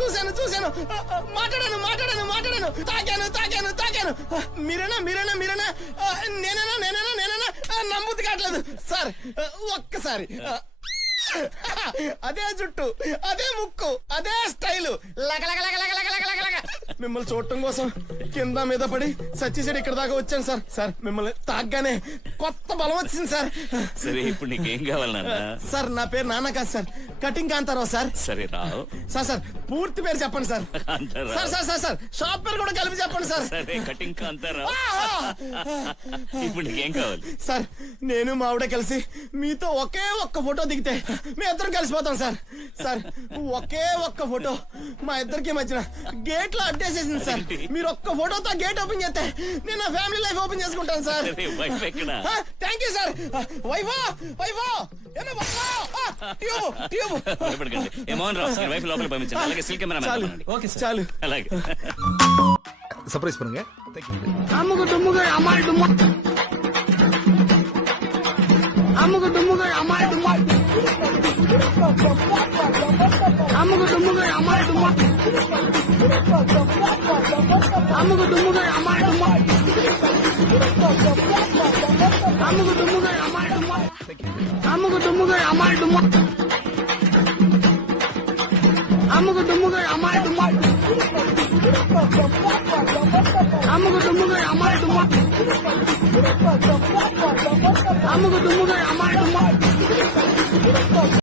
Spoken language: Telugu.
చూశాను మాట్లాడాను తాకాను మీరేనా నేనేనా నమ్ముద్ది కావట్లేదు సార్ ఒక్కసారి అదే జుట్టు అదే ముక్కు అదే స్టైలు మిమ్మల్ని చూడటం కోసం కింద మీద పడి సచ్చిసైడ్ ఇక్కడ దాకా వచ్చాను సార్. సార్ మిమ్మల్ని తాగ్గానే కొత్త బలం వచ్చింది సార్. సరే ఇప్పుడు నీకేం కావాలన్నా? సార్ నా పేరు నాన్న కాదు సార్, కటింగ్ కాంతారావు సార్. సరే రావు సార్ పూర్తి పేరు చెప్పండి సార్. సార్ షాప్ పేరు కూడా కలిపి చెప్పండి సార్. సరే కటింగ్ కాంతారావు. ఇప్పుడు నీకేం కావాలి? సార్ నేను మా ఆవిడ కలిసి మీతో ఒకే ఒక్క ఫోటో దిగితే మీ ఇద్దరం కలిసిపోతాం సార్. సార్ ఒకే ఒక్క ఫోటో మా ఇద్దరికి మధ్యన గేట్ లో అడ్డేసేసింది సార్. మీరు ఒక్క ఫోటోతో గేట్ ఓపెన్ చేస్తే నేను నా ఫ్యామిలీ లైఫ్ ఓపెన్ చేసుకుంటాను సార్. Thank you sir. వైఫో వైఫ్ లోపల పంపించండి. అలాగే సిల్ కెమెరా చాలు. అలాగే சர்ப்ரைஸ் பண்ணுங்க. அமுகு டுமுகு அமால் டுமா அமுகு டுமுகு அமால் டுமா அமுகு டுமுகு அமால் டுமா அமுகு டுமுகு அமால் டுமா அமுகு டுமுகு அமால் டுமா அமுகு டுமுகு அமால் டுமா அமுகு டுமுகு அமால் டுமா அமுகு டுமுகு அமால் டுமா அமுகு டுமுகு அமால் டுமா